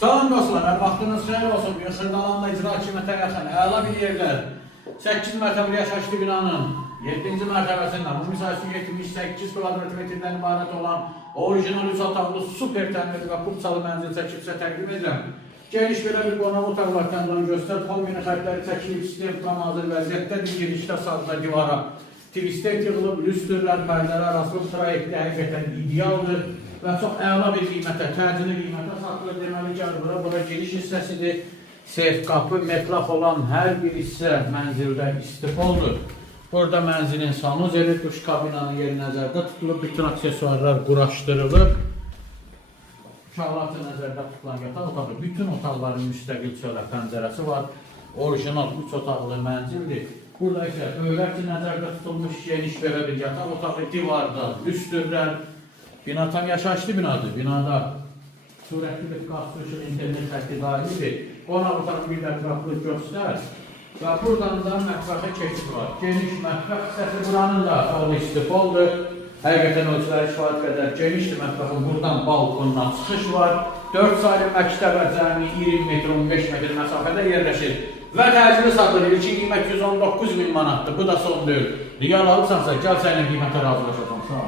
Salam dostlar, vaxtınız xeyir olsun. Bugün Xırdalanda icra hakimiyyətə yaxın əla bir yerlər 8 mərtəbəli yaşayışlı binanın 7-ci mərtəbəsindən ümumi sahəsi 78 kvadrat metrdən ibarət olan orijinal 3 otaqlı super təmirli və pupçalı mənzil çəkib sizə təqdim edirəm. Geniş belə bir qonaq otaqlardan göstər, kombini xərtləri çəkilib, sistem tam hazır vəziyyətdədir. Girişdə sağda divara twister yığılıb, lüstrlər, pərdələr arası proyektli həqiqətən idealdır və çox əla bir qiymətə, təcili qiymətə satılır. Deməli gəlir bura, bura giriş hissəsidir. Seyf qapı, metraf olan hər bir hissə mənzildə istifoldur. Burada mənzilin sanuzeli, duş kabinanın yeri nəzərdə tutulub, bütün aksesuarlar quraşdırılıb. Uşaqlar nəzərdə tutulan yataq otağı, bütün otaqların müstəqil çölə pəncərəsi var. Orijinal 3 otaqlı mənzildir. Burada isə övrət nəzərdə tutulmuş geniş belə bir yataq otağı, divarda lüstrlər. Bina tam yaşayışlı binadır. Binada surətli bir qaz suyu internet xətti daxildir. Qonaq otağını bir də ətraflı göstər. Və buradan da mətbəxə keçid var. Geniş mətbəx hissəsi buranın da oğlu istifoldur. Həqiqətən ölçüləri kifayət qədər genişdir mətbəxin. Buradan balkondan çıxış var. 4 saylı məktəb və cəmi 20 metr, 15 metr məsafədə yerləşir. Və təcili satılır. İlkin qiymət 119.000 manatdır. Bu da son deyil. Rial alırsansa, gəl sənin qiymətə razılaşacam. Sağ ol.